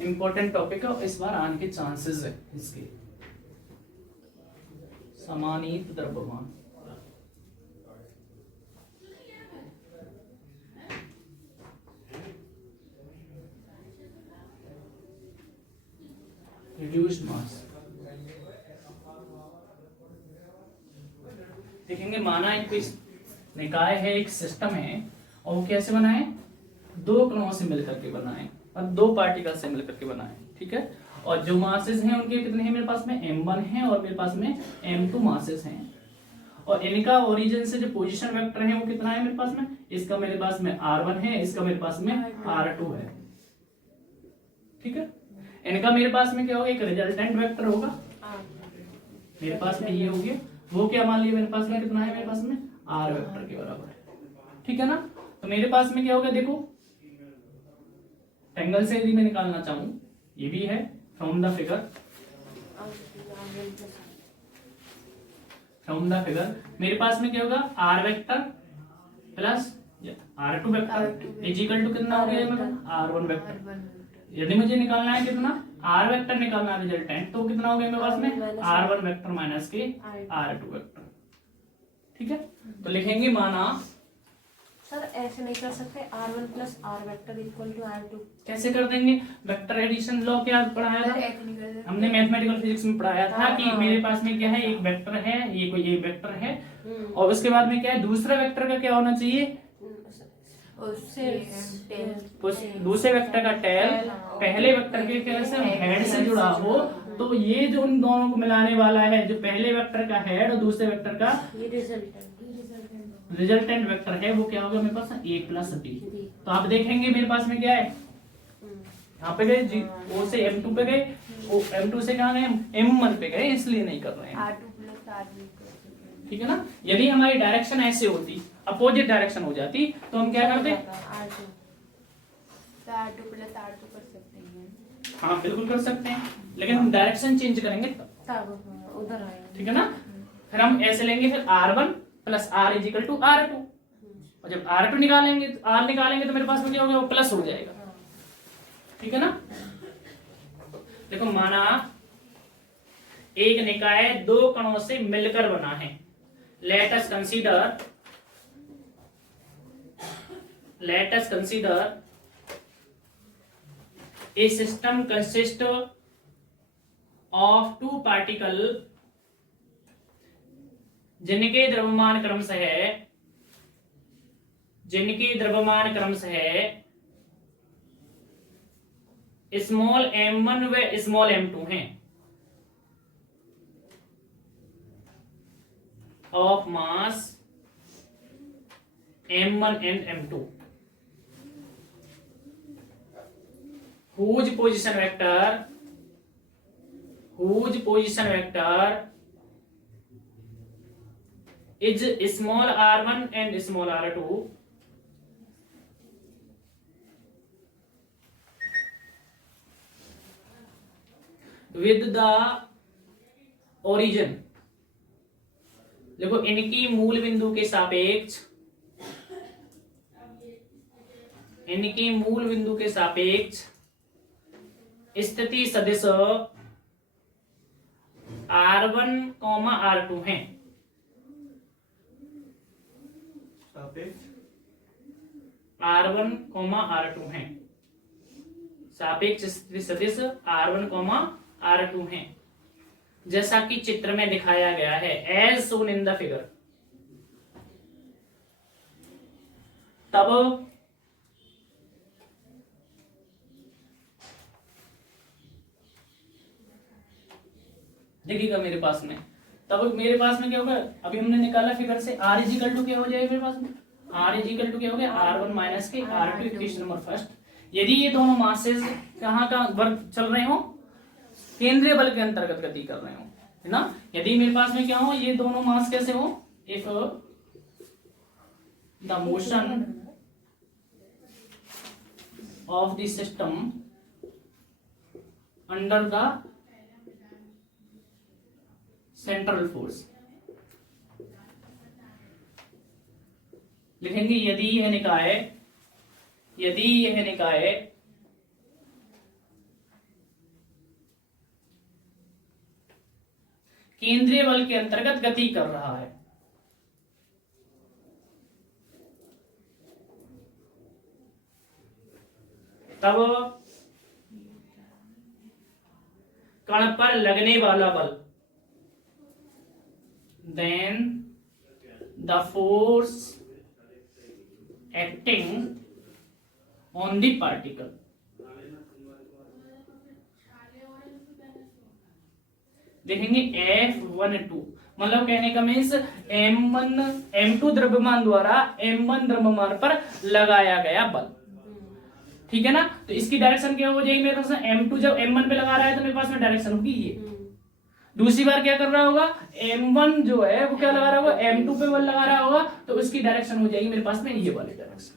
Important topic है और इस बार आने के चांसेस है इसके। समानीत द्रव्यमान, रिड्यूस्ड मास। देखेंगे माना एक निकाय है, एक सिस्टम है, और वो कैसे बना है, दो कणों से मिलकर के बना है और दो पार्टिकल से मिलकर के बना है, ठीक है। और जो मासेस हैं उनके कितने हैं मेरे पास में, m1 है और मेरे पास में m2 मासेस हैं। और इनका ओरिजिन से जो पोजीशन वेक्टर है वो कितना है मेरे पास में, इसका मेरे पास में r1 है, इसका मेरे पास में r2 है, ठीक है। इनका मेरे पास में क्या होगा, एक रिजल्टेंट वेक्टर होगा मेरे पास में, ये हो गया। वो क्या मान लिया मेरे पास में, कितना है मेरे पास में, r वेक्टर के बराबर है, ठीक है ना। तो मेरे पास में क्या होगा, देखो एंगल से यदि मैं निकालना चाहूं, ये भी है फ्रॉम द फिगर, मेरे पास में क्या होगा, r vector plus r2 vector is equal to कितना हो गया मेरा, r1 वेक्टर। यदि मुझे निकालना है कितना, r वेक्टर निकालना है रिजल्टेंट, तो कितना हो गया मेरे पास में, r1 वेक्टर माइनस के r2 वेक्टर, ठीक है। तो लिखेंगे माना, सर ऐसे नहीं कर सकते, r1 plus r vector equal to r2, कैसे कर देंगे, वेक्टर एडिशन लॉ क्या पढ़ाया था हमने, मैथमेटिकल फिजिक्स में पढ़ाया था कि मेरे पास में क्या है, एक वेक्टर है, ये कोई एक वेक्टर है, और उसके बाद में क्या है, दूसरा वेक्टर का क्या होना चाहिए, उस दूसरे वेक्टर का टेल पहले वेक्टर के कैसे हेड से जुड़ा हो, तो ये जो उन दोनों को मिलाने वाला है, जो पहले वेक्टर का हेड और दूसरे वेक्टर का रिजल्टेंट वेक्टर है, वो क्या होगा मेरे पास, a प्लस b। तो आप देखेंगे मेरे पास में क्या है, यहाँ पे गए o से m2 पे गए, m2 से कहाँ गए, m1 पे गए, इसलिए नहीं कर रहे हैं, ठीक है ना। यदि हमारी डायरेक्शन ऐसे होती, अपोजिट डायरेक्शन हो जाती, तो हम क्या करते, r2 प्लस r2 कर सकते हैं, हाँ बिल्कुल कर सकते हैं, लेकिन हम डायरेक्शन चेंज करेंगे तब उधर आएगा, ठीक है ना। फिर हम ऐसे लेंगे, फिर r1 plus r is equal to r2, और जब r2 निकालेंगे, r निकालेंगे, तो मेरे पास में क्या होगा, वो प्लस हो जाएगा, ठीक है ना। देखो माना एक निकाय दो कणों से मिलकर बना है, let us consider a system consist of two particle जिनके द्रव्यमान क्रमशः स्मॉल m1 व स्मॉल m2 हैं, of mass m1 and m2, whose position vector is small r1 and small r2 with the origin। देखो इनकी मूल बिंदु के सापेक्ष, स्थिति सदिश r1, r2 हैं, r1, r2 हैं, सापेक्ष स्थिति सदिश r1, r2 हैं, जैसा कि चित्र में दिखाया गया है, as shown in the figure. तब देखिएगा मेरे पास में, तब मेरे पास में क्या होगा, अभी हमने निकाला फिगर से, r इज इक्वल टू क्या हो जाएगा मेरे पास में, r इज इक्वल टू क्या हो गया, r1 माइनस के r2, इक्वेशन नंबर फर्स्ट। यदि ये दोनों मासेस कहाँ का वर्क चल रहे हो, केंद्रीय बल के अंतर्गत गति कर रहे हो, है ना। यदि मेरे पास में क्या हो, ये दोनों मास कैसे हो, if the motion of the system under the central force, लिखेंगे यदि यह निकाय केंद्रीय बल के अंतर्गत गति कर रहा है। तब कण पर लगने वाला बल, then the force acting on the particle, देखेंगे F12, मतलब कहने का मीन्स M2 द्रव्यमान द्वारा M1 द्रव्यमान पर लगाया गया बल, ठीक है ना। तो इसकी डायरेक्शन क्या हो जाएगी मेरे पास, M2 जब M1 पे लगा रहा है तो मेरे पास में डायरेक्शन होगी ये। दूसरी बार क्या कर रहा होगा, M1 जो है वो क्या लगा रहा होगा, M2 पे बल लगा रहा होगा, तो उसकी डायरेक्शन हो जाएगी मेरे पास में ये वाली डायरेक्शन,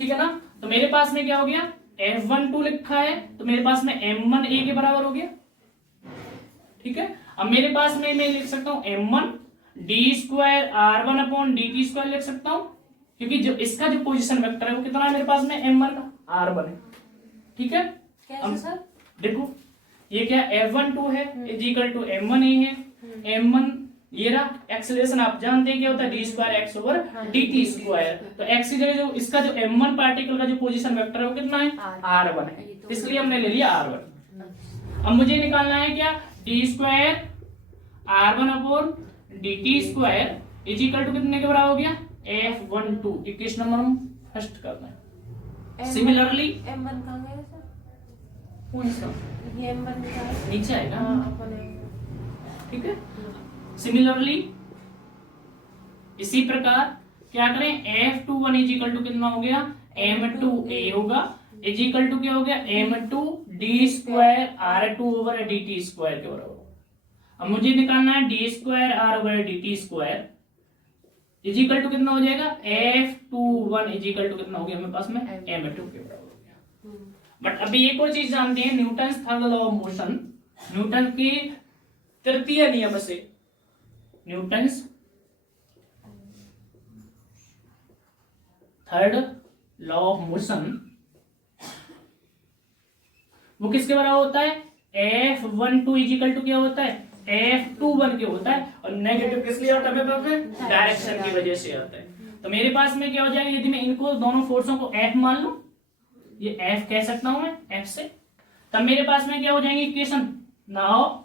ठीक है ना। तो मेरे पास में क्या हो गया, F12 लिखा है तो मेरे पास में M1 A के बराबर हो गया, ठीक है। अब मेरे पास में मैं लिख सकता हूं M1 d2 r1 upon dt2 लिख सकता हूं, क्योंकि जो इसका जो पोजीशन वेक्टर है वो कितना है मेरे पास में M1 का r1 है, ठीक है। कैसे सर, देखो ये क्या F12 है इज इक्वल टू M1A है, M1 ये रहा, एक्सेलरेशन आप जानते हैं क्या होता है d2 x ओवर dt2, तो x की जगह जो इसका जो M1 पार्टिकल का जो पोजीशन वेक्टर है वो कितना है r1 है, इसलिए हमने ले लिया r1। अब मुझे निकालना है क्या, d2 r1 upon dt2 is equal to कितने के बराबर हो गया, F12, इक्वेशन नंबर हम फर्स्ट करते हैं। सिमिलरली M1 कहाँ गया सर, कौन सा ये M1 कहाँ है, नीचे आएगा, अपन ठीक है। सिमिलरली इसी प्रकार क्या करें, F21 इज इक्वल टू कितना हो गया, M2A होगा, इज इक्वल टू क्या हो गया, M2 d2 r2 over dt2 के बराबर। अब मुझे निकालना है d2 r over dt2 is equal to कितना हो जाएगा, F21 इज इक्वल टू कितना हो गया मेरे पास में M2 के बराबर हो गया। बट अभी एक और चीज जानते हैं, Newton third law of motion, Newton की तृतीय नियम से, Newton third law of motion वो किसके बराबर होता है, F12 इज इक्वल टू क्या होता है, F21 के होता है, और नेगेटिव किस लिए आता है मेरे पास में, डायरेक्शन की वजह से आता है। तो मेरे पास में क्या हो जाएगा, यदि मैं इनको दोनों फोर्सों को F मान लूं, ये F कह सकता हूं मैं F से, तब मेरे पास में क्या हो जाएंगे equation, now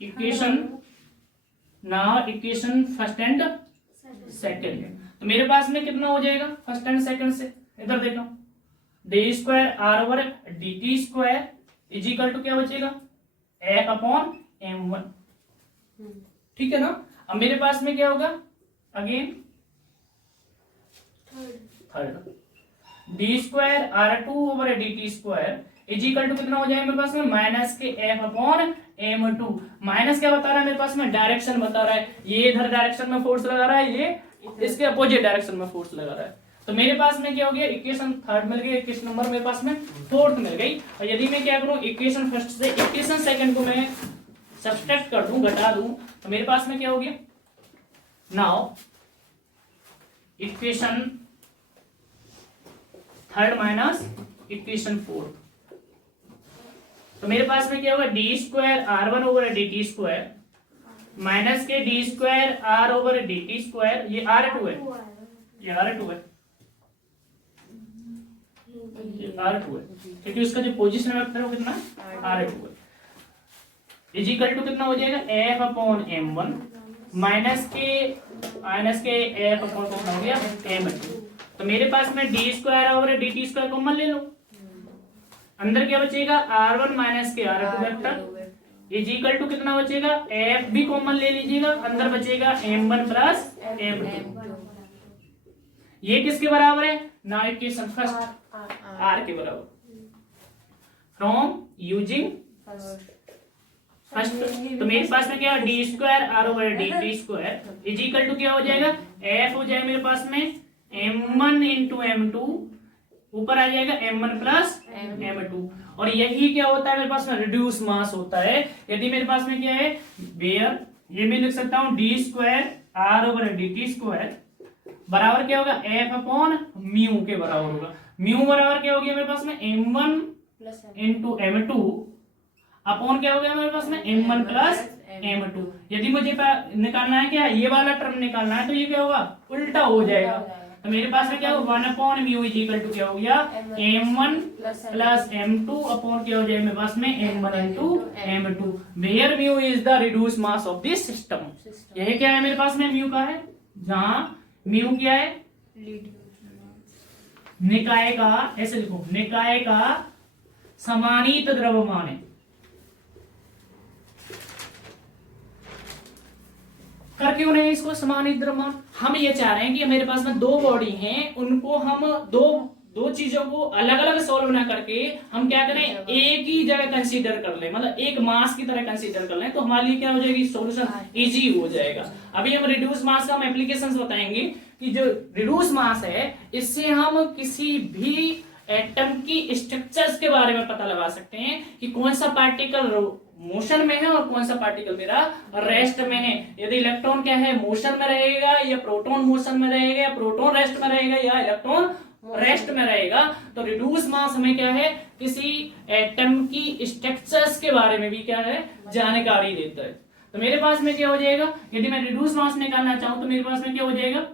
equation first and second. तो मेरे पास में कितना हो जाएगा फर्स्ट एंड सेकंड से, इधर देखो d2 r over dt2 is equal to क्या बचेगा, F अपॉन M1, ठीक है ना। अब मेरे पास में क्या होगा, again third d2 r2 over dt2 is equal to कितना हो जाएगा मेरे पास में, माइनस के F अपॉन M2। माइनस क्या बता रहा है मेरे पास में, डायरेक्शन बता रहा है, ये इधर डायरेक्शन में फोर्स लगा रहा है, ये इसके अपोजिट डायरेक्शन में फोर्स लगा रहा है। तो मेरे पास में क्या हो गया, इक्वेशन थर्ड मिल गई, इक्वेशन नंबर मेरे पास में फोर्थ मिल गई। और यदि मैं क्या करूं, इक्वेशन फर्स्ट से इक्वेशन सेकंड को मैं सब्सट्रैक्ट कर दूं, घटा दूं, तो मेरे पास में क्या हो गया, now equation third minus equation fourth, तो मेरे पास में क्या होगा, d2 r1 over dt2 minus के d2 r ओवर dt2, ये r2 है, ये r2 है, ये r2 है, क्योंकि उसका जो पोजीशन वेक्टर है वो कितना r2 है, इज इक्वल टू कितना हो जाएगा, F अपॉन M1 माइनस के F अपॉन कितना हो गया M2। तो मेरे पास में d2 ओवर dt2 कॉमन ले लो, अंदर क्या बचेगा, r1 माइनस के r2 vector is equal to कितना बचेगा, F भी कॉमन ले लीजिएगा, अंदर बचेगा M1 प्लस M2। ये किसके बराबर है, नाउ इक्वेशन फर्स्ट R के बराबर, फ्रॉम यूजिंग फर्स्ट। तो मेरे पास में क्या, d2 r over dt2 is equal to क्या हो जाएगा, F हो जाएगा मेरे पास में M1 इंटू M2, ऊपर आ जाएगा M1 प्लस M2। और यही क्या होता है मेरे पास में, रिड्यूस मास होता है। यदि मेरे पास में क्या है, वेयर ये भी लिख सकता हूं d2 r ओवर dt2 बराबर क्या होगा, F अपॉन म्यू के बराबर होगा। म्यू बराबर क्या हो गया मेरे पास में, M1 इंटू M2 अपॉन क्या हो गया मेरे पास में m1 प्लस m2। यदि मुझे निकालना है क्या, ये वाला टर्म निकालना है, तो ये क्या होगा, उल्टा हो जाएगा। तो मेरे पास में क्या होगा, 1 upon mu is equal to क्या हो गया, m1 प्लस m2 अपॉन क्या हो जाएगा मेरे पास में m1 into m2, where mu is the reduce mass of this system. यही क्या है मेरे पास में म्यू का है, जहां म्यू क्या है, निकाय का, ऐसे लिखो, निकाय का समानीत द्रव्यमान है। कर क्यों नहीं इसको समानीत द्रव्यमान, हम ये चाह रहे हैं कि मेरे पास में दो बॉडी हैं, उनको हम दो चीजों को अलग अलग सॉल्व ना करके हम क्या करें, एक ही जगह कंसीडर कर लें, मतलब एक मास की तरह कंसीडर कर लें, तो हमारे लिए क्या हो जाएगी, सॉल्यूशन इजी हो जाएगा। अभी हम रिड्यूस मास का हम एप्लीकेशंस बताएंगे कि जो रिड्यूस मास है, इससे हम किसी भी एटम की स्ट्रक्चर्स के बारे में पता लगा सकते हैं कि कौन सा पार्टिकल मोशन में है और कौन सा पार्टिकल मेरा रेस्ट में है। यदि इलेक्ट्रॉन क्या है, मोशन में रहेगा, या प्रोटॉन मोशन में रहेगा, या प्रोटॉन रेस्ट में रहेगा, या इलेक्ट्रॉन रेस्ट में रहेगा, तो रिड्यूस मास हमें क्या है, किसी एटम की स्ट्रक्चर्स के बारे में भी क्या है, जानकारी देता है। तो मेरे पास में क्या हो जाएगा, यदि मैं रिड्यूस मास निकालना चाहूं तो मेरे पास में क्या हो जाएगा,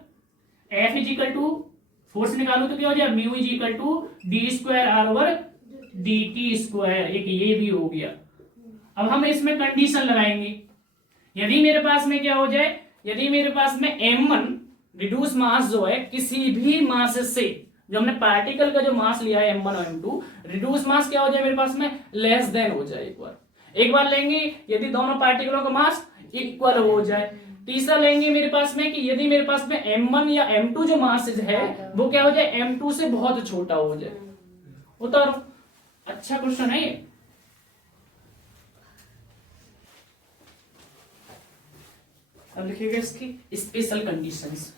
F is equal to, force निकालू तो क्या हो जाएगा, mu is equal to d square r over d t square, एक ये भी हो गया। अब हम इसमें कंडीशन लगाएंगे, यदि मेरे पास में क्या हो जाए, यदि मेरे पास में m1 रिड्यूस मास जो है किसी भी मास से, जो हमने पार्टिकल का जो मास लिया है m1 और m2, रिड्यूस मास क्या हो जाए मेरे पास में, लेस देन हो जाए। एक बार लेंगे यदि दोनों पार्टिकलों का मास इक्वल हो जाए। तीसरा लेंगे मेरे पास में कि यदि मेरे पास में m1 या m2 जो मासेज है वो क्या हो जाए, m2 से बहुत छोटा हो जाए। उतारो, अच्छा क्वेश्चन है ये। अब लिखिएगा इसकी स्पेशल कंडीशंस।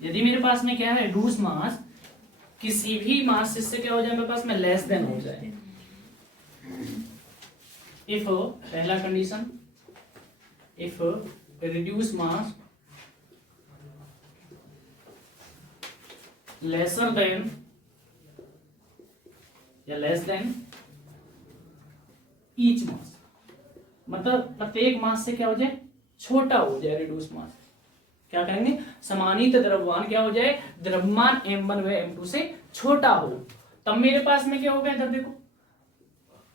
यदि मेरे पास में क्या है, रिड्यूस मास किसी भी मास से क्या हो जाए मेरे पास में, लेस देन हो जाए। इफ, पहला condition, if reduce mass lesser than या लेस देन ईच मास, मतलब प्रत्येक मास से क्या हो जाए, छोटा हो जाए रिड्यूस मास। क्या कहेंगे, समानीत द्रव्यमान क्या हो जाए, द्रव्यमान m1 व m2 से छोटा हो। तब मेरे पास में क्या होगा, इधर देखो,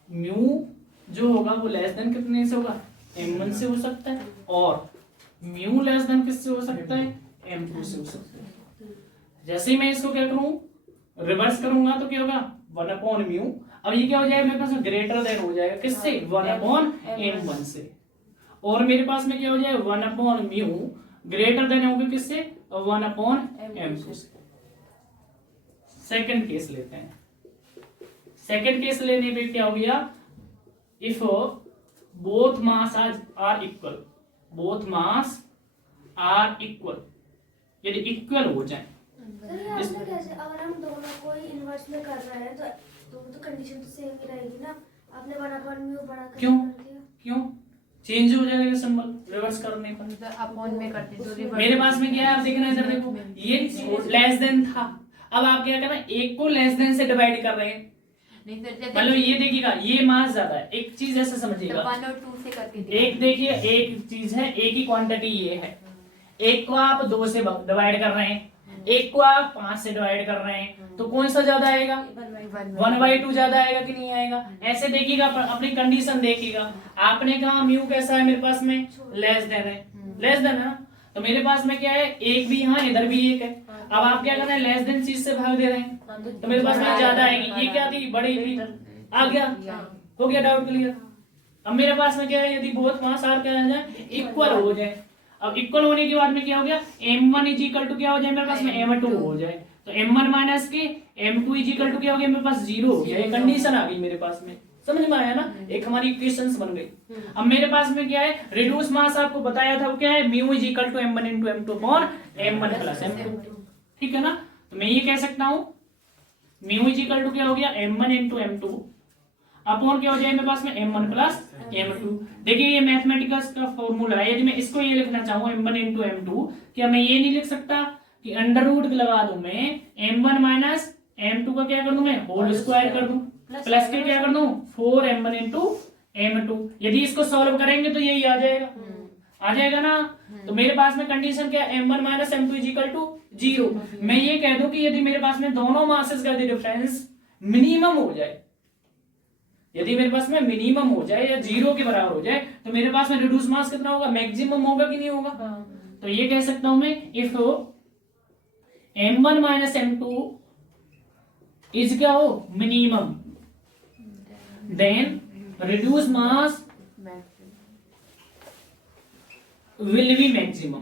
म्यू जो होगा वो लेस देन कितने से होगा, m1 से हो सकता है, और म्यू लेस देन किससे हो सकता है, m2 से हो सकता है। जैसे ही मैं इसको क्या करूं, रिवर्स करूंगा तो क्या होगा, 1 अपॉन म्यू। अब ये क्या हो जाएगा मेरे पास, ग्रेटर देन हो जाएगा किससे, 1 अपॉन m1 से, और मेरे पास में क्या हो जाएगा, 1 अपॉन म्यू ग्रेटर देन होगा किससे, 1 अपॉन m2 से। सेकंड केस लेते हैं। सेकंड केस लेने पे क्या हो गया, if both mass are equal, both mass are equal, यदि इक्वल हो जाए। इसमें कैसे, अगर हम दोनों को इनवर्स में कर रहे हैं तो कंडीशन तो सेम ही रहेगी ना। आपने 1 अपॉन म्यू बड़ा कर क्यों? दिया, क्यों चेंज हो जाएगा सिंबल रिवर्स करने पर? अपॉन में करते तो रिवर्स। मेरे पास में क्या है, आप देखना इधर देखो, ये लेस देन था, अब आप क्या करना, एक को लेस देन से डिवाइड कर रहे हैं, मतलब ये देखिएगा ये मास ज्यादा है। एक चीज ऐसे समझिएगा, 1 और 2 से करके एक देखिए, एक चीज है, एक ही क्वांटिटी ये है, एक को आप 2 से डिवाइड कर रहे हैं, एक को आप 5 से डिवाइड कर रहे हैं, तो कौन सा ज्यादा आएगा, 1/2 ज्यादा आएगा कि नहीं आएगा। ऐसे देखिएगा, अपनी कंडीशन देखिएगा, आपने कहा म्यू कैसा है मेरे पास में, लेस देन है, लेस देन है ना, तो मेरे पास में क्या है, एक भी यहाँ इधर भी एक है। अब आप क्या कर रहे हैं, लेस देन चीज से भाग दे रहे हैं, तो मेरे पास में ज्यादा आएगी। ये क्या थी, बड़ी थी, आ गया, हो गया डाउट क्लियर। अब मेरे पास में क्या है, यदि बोथ मास आर क्या हो जाए, इक्वल हो जाए। अब इक्वल होने के बाद में क्या हो गया, m1 इज इक्वल टू क्या हो जाए मेरे पास में, m2 हो जाए, तो m1 माइनस के m2 इज इक्वल टू क्या हो गया मेरे पास, 0 हो गया। ये कंडीशन आ गई मेरे पास में, समझ में आया ना, एक हमारी इक्वेशंस बन गई। अब मेरे पास में क्या है, रिड्यूस मास आपको बताया था वो क्या है, mu is equal to m1 into m2 upon m1 plus m2, ठीक है ना। तो मैं ये कह सकता हूं म्यू इज इक्वल टू क्या हो गया, m1 इंटू m2 अपॉन क्या हो जाए मेरे पास में, m1 प्लस m2। देखिए ये मैथमेटिक्स का फॉर्मूला है, यदि मैं इसको ये लिखना चाहूँ m1 इंटू m2, क्या मैं ये नहीं लिख सकता कि अंडर रूट लगा दूं मैं m1 माइनस m2 का क्या कर दूं मैं, होल स्क्वायर कर दूं, प्लस के क्या कर दूं 4m1 इंटू m2। यदि इसको सॉल्व करेंगे तो यही आ जाएगा, आ जाएगा ना। तो मेरे पास में कंडीशन क्या है, m1 minus m2 is equal to 0। मैं ये कह दूं कि यदि मेरे पास में दोनों मासेस का डिफरेंस मिनिमम हो जाए, यदि मेरे पास में मिनिमम हो जाए या 0 के बराबर हो जाए, तो मेरे पास में रिड्यूस मास कितना होगा, मैक्सिमम होगा कि नहीं होगा। तो ये कह सकता हूं मैं, if m1 minus m2 is क्या हो, minimum, then reduce mass will be maximum.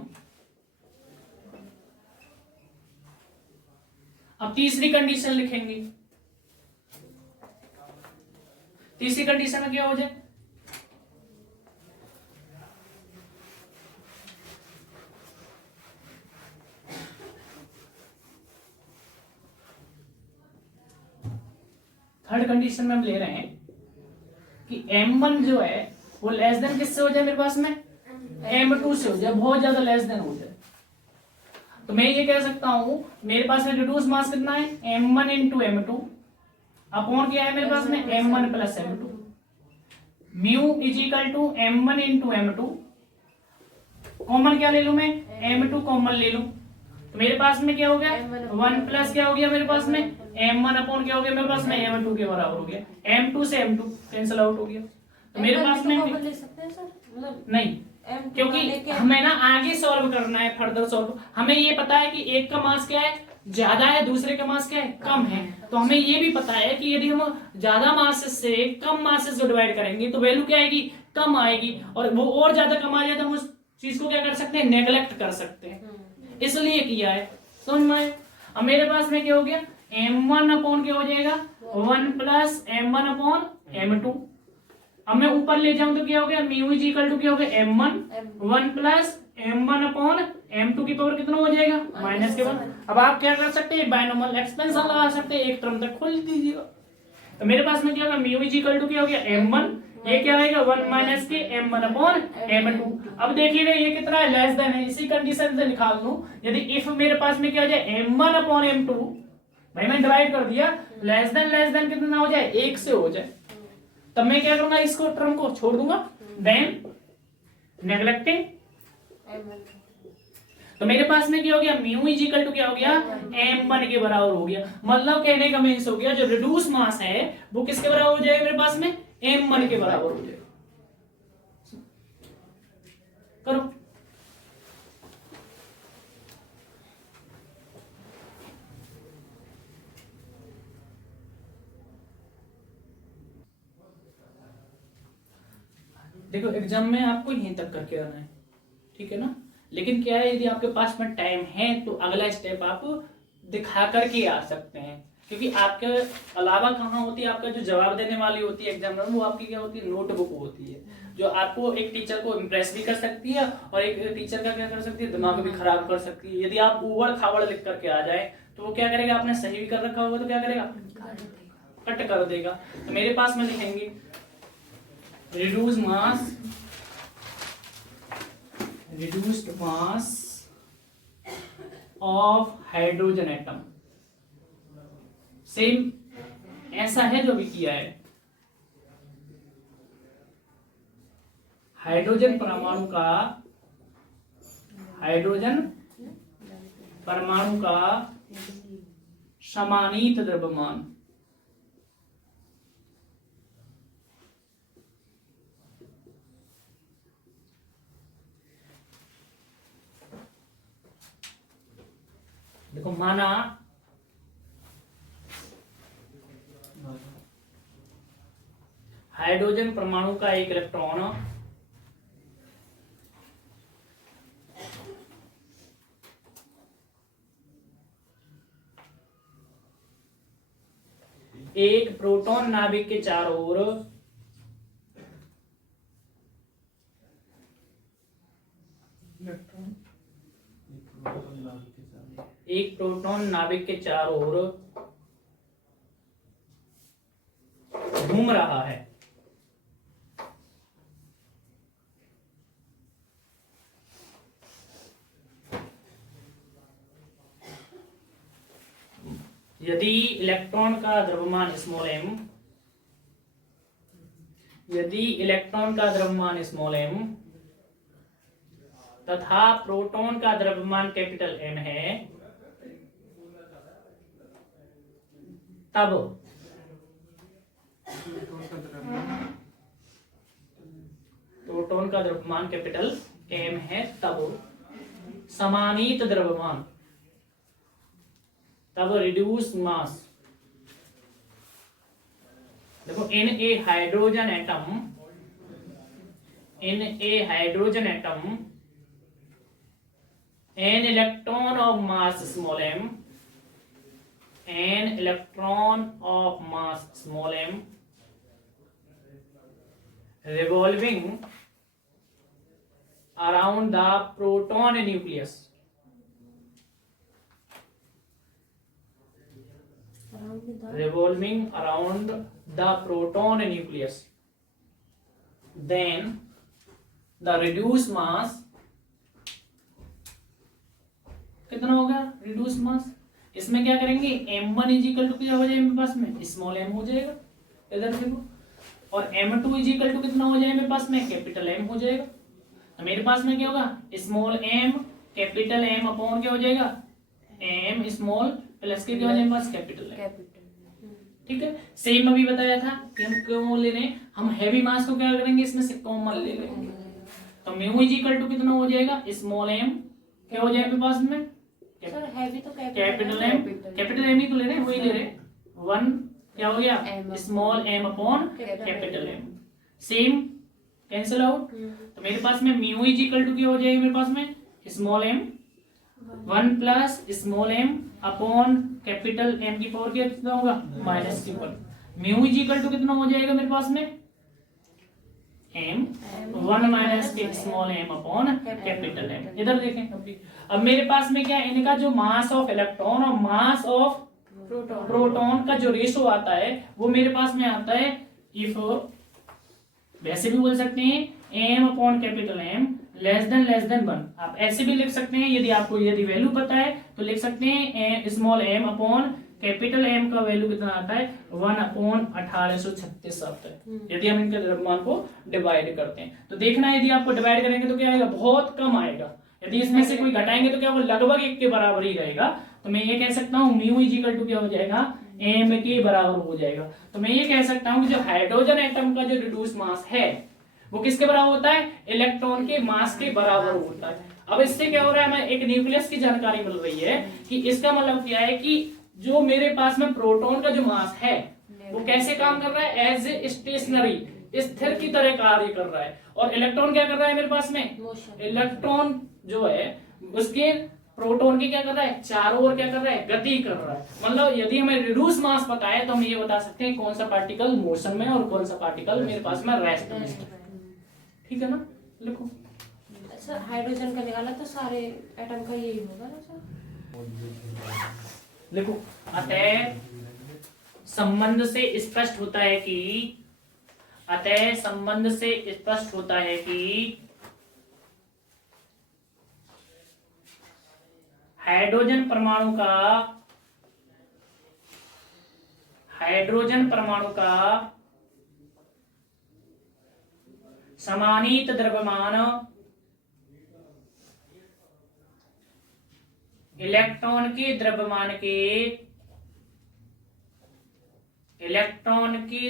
अब तीसरी कंडीशन लिखेंगे। तीसरी कंडीशन में क्या हो जाए, थर्ड कंडीशन में हम ले रहे हैं कि m1 जो है वो लेस देन किससे हो जाए मेरे पास में, m2 से हो जाए, बहुत ज्यादा लेस देन हो जाए। तो मैं ये कह सकता हूं मेरे पास में रिड्यूस मास कितना है, m1 इंटू m2 अपॉन क्या है मेरे पास में, m1 plus m2, mu is equal to m1 into m2, common क्या ले लूं मैं, m2 कॉमन ले लूं, तो मेरे पास में क्या हो गया, 1 प्लस क्या हो गया मेरे पास में, m1 अपॉन क्या हो गया मेरे पास में, m2 के बराबर हो गया, m2 से m2 कैंसिल आउट हो गया। तो मेरे पास में ले सकते हैं सर, मतलब नहीं, क्योंकि हमें ना आगे सॉल्व करना है, फर्दर सॉल्व। हमें ये पता है कि एक का मास क्या है, ज्यादा है, दूसरे का मास क्या है, कम है। तो हमें ये भी पता है कि यदि हम ज्यादा मासेस से कम मासेस को डिवाइड करेंगे तो वैल्यू क्या आएगी, कम आएगी, और वो और ज्यादा कम आ जाए तो हम उस चीज को क्या कर सकते हैं, नेग्लेक्ट कर सकते हैं, इसलिए किया है। समझ में। अब मेरे पास में क्या हो गया, m1 अपॉन क्या हो जाएगा, 1 प्लस m1 अपॉन m2। अब मैं ऊपर ले जाऊं तो क्या हो गया, म्यू इज इक्वल टू क्या हो गया, m1 1 plus m1 upon m2 की पावर कितना हो जाएगा, माइनस के बाद। अब आप क्या कर सकते हैं, बायनोमियल एक्सपेंशन लगा सकते हैं, एक टर्म तक खोल दीजिएगा। तो मेरे पास में क्या होगा, म्यू इज इक्वल टू क्या हो गया, m1, ये क्या आएगा 1 माइनस के m1 अपॉन m2। अब देखिएगा ये कितना है, लेस देन है, इसी कंडीशन से निकाल लूं। यदि इफ मेरे पास में क्या हो जाए, m1 अपॉन m2, भाई मैं डिवाइड कर दिया, लेस देन कितना हो जाए, 1 से हो जाए, तब मैं क्या करूंगा, इसको टर्म को छोड़ दूंगा, देन नेग्लेक्टिंग। तो मेरे पास में क्या हो गया, म्यू इज इक्वल टू क्या हो गया, m1 के बराबर हो गया। मतलब कहने का मीन्स हो गया, जो रिड्यूस मास है वो किसके बराबर हो जाएगा मेरे पास में, m1 के बराबर हो जाएगा। करो। देखो एग्जाम में आपको यहीं तक करके आना है, ठीक है ना। लेकिन क्या है, यदि आपके पास में टाइम है तो अगला स्टेप आप दिखा करके आ सकते हैं, क्योंकि आपके अलावा कहाँ होती है, आपका जो जवाब देने वाली होती है एग्जाम में, वो आपकी क्या होती है, नोटबुक होती है, जो आपको एक टीचर को इम्प्रेस भी कर सकती है और एक टीचर का क्या कर सकती है, दिमाग भी खराब कर सकती है। यदि आप उबड़ खाबड़ लिख करके आ जाए तो वो क्या करेगा, आपने सही भी कर रखा होगा तो क्या करेगा, कट कर देगा। तो मेरे पास में लिखेंगे reduced mass of hydrogen atom. Same ऐसा है जो भी किया है, हाइड्रोजन परमाणु का समानीत द्रव्यमान देखो, माना हाइड्रोजन परमाणु का एक इलेक्ट्रॉन एक प्रोटॉन नाभिक के चारों ओर घूम रहा है। यदि इलेक्ट्रॉन का द्रव्यमान स्मॉल m, यदि इलेक्ट्रॉन का द्रव्यमान स्मॉल m तथा प्रोटॉन का द्रव्यमान कैपिटल M है, तब प्रोटॉन का द्रव्यमान कैपिटल M है, तब समानीत द्रव्यमान, तब रिड्यूस मास, देखो in a hydrogen atom, in a hydrogen atom an electron of mass small m, an electron of mass small m revolving around the proton nucleus, revolving around the proton nucleus, then the reduced mass कितना होगा, reduce mass. इसमें क्या करेंगे, m1 is equal to क्या हो जाएगा मेरे पास में, स्मॉल m हो जाएगा, इधर देखो, और m2 इजिकल टू कितना हो जाएगा मेरे पास में, कैपिटल M हो जाएगा। तो मेरे पास में क्या होगा, small m capital M upon क्या हो जाएगा, m स्मॉल प्लस के क्या हो जाएगा पास कैपिटल M। ठीक है, सेम अभी बताया था कि हम क्यों ले रहे हैं, हम हैवी मास को क्या करेंगे, इसमें से कॉमन ले लेंगे। तो म्यू इजिकल टू कितना हो जाएगा, स्मॉल m क्या हो जाएगा मेरे पास में, सर हैवी तो कैपिटल M, कैपिटल M ही तो ले रहे हैं, वही ले रहे हैं, 1 क्या हो गया, small m upon capital M, same cancel out. तो मेरे पास में म्यू इज इक्वल टू क्या हो जाएगा मेरे पास में, small m 1 plus small m upon capital M की पावर कितना होगा, -1। म्यू इज इक्वल टू कितना हो जाएगा मेरे पास में, m 1 माइनस के small m upon capital M। इधर देखें, अब मेरे पास में क्या है, इनका जो मास ऑफ इलेक्ट्रॉन और मास ऑफ प्रोटॉन का जो रेशो आता है वो मेरे पास में आता है, इफ वैसे भी बोल सकते हैं m upon capital M less than 1। आप ऐसे भी लिख सकते हैं, यदि आपको यदि वैल्यू पता है तो लिख सकते हैं small m upon capital M का वैल्यू कितना आता है, 1 अपॉन 1836 आता है, यदि हम इनके द्रव्यमान को डिवाइड करते हैं। तो देखना यदि आपको डिवाइड करेंगे तो क्या आएगा, बहुत कम आएगा। यदि इसमें से कोई घटाएंगे तो क्या वो लगभग 1 के बराबर ही रहेगा। तो मैं ये कह सकता हूँ म्यू इज इक्वल टू क्या हो जाएगा, m के बराबर हो जाएगा। तो मैं ये कह सकता हूँ कि जो हाइड्रोजन एटम का जो रिड्यूस मास है वो किसके बराबर होता है, इलेक्ट्रॉन के मास के बराबर होता है। अब इससे क्या हो रहा है, हमें एक न्यूक्लियस की जानकारी मिल रही है कि इसका मतलब क्या है कि जो मेरे पास में प्रोटॉन का जो मास है वो कैसे काम कर रहा है, एज ए स्टेशनरी, स्थिर की तरह कार्य कर रहा है। और इलेक्ट्रॉन क्या कर रहा है मेरे पास में, इलेक्ट्रॉन जो है उसके प्रोटॉन के क्या कर रहा है, चारों ओर क्या कर रहा है, गति कर रहा है। मतलब यदि हमें रिड्यूस मास पता है तो हम ये बता सकते हैं कौन सा पार्टिकल मोशन में और कौन सा पार्टिकल मेरे पास में रेस्ट में। ठीक है ना, लिखो। सर हाइड्रोजन का निकाला तो सारे एटम का यही होगा ना सर, लिखो। अतः संबंध से स्पष्ट होता है कि, अतः संबंध से स्पष्ट होता है कि हाइड्रोजन परमाणु का समानीत द्रव्यमान इलेक्ट्रॉन के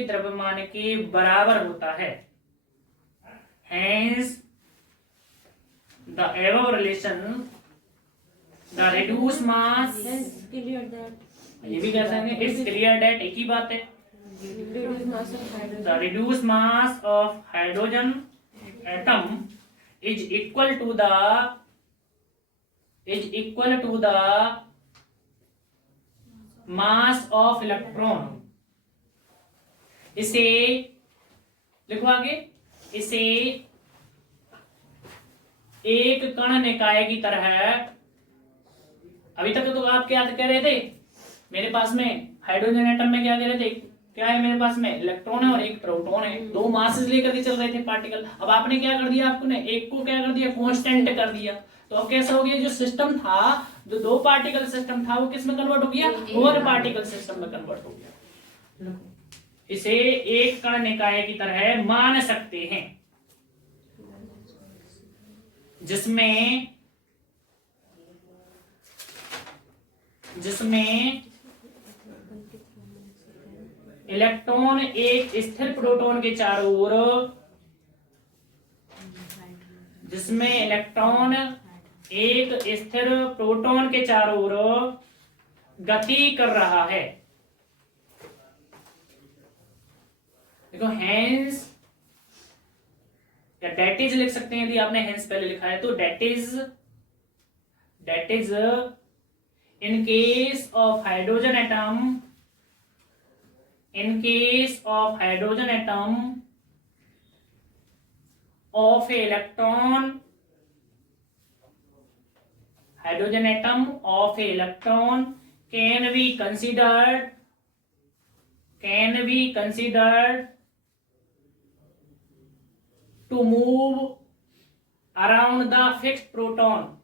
द्रव्यमान के बराबर होता है। Hence, the above relation, the reduced mass, clear that, ये भी कह सकते हैं, it's clear that, एक ही बात है, the reduced mass of hydrogen atom is equal to the mass of electron। इसे लिखो आगे, इसे एक कण निकाय की तरह, अभी तक तो आप क्या कह रहे थे, मेरे पास में हाइड्रोजन एटम में क्या कह रहे थे, क्या है मेरे पास में, इलेक्ट्रॉन है और एक प्रोटॉन है, दो मासेस लेकर के चल रहे थे पार्टिकल। अब आपने क्या कर दिया, आपने एक को क्या कर दिया, कांस्टेंट कर दिया। तो अब कैसा हो गया, जो सिस्टम था जो दो पार्टिकल सिस्टम था वो किस में कन्वर्ट हो गया, वन पार्टिकल सिस्टम में कन्वर्ट हो गया। इसे एक कण निकाय की तरह मान सकते हैं, जिसमें इलेक्ट्रॉन एक स्थिर प्रोटॉन के चारों ओर, जिसमें इलेक्ट्रॉन एक स्थिर प्रोटॉन के चारों ओर गति कर रहा है। देखो हेंस या डेट इज लिख सकते हैं, यदि आपने हेंस पहले लिखा है तो that is in case of hydrogen atom, in case of hydrogen atom of a electron, hydrogen atom of a electron can be considered to move around the fixed proton,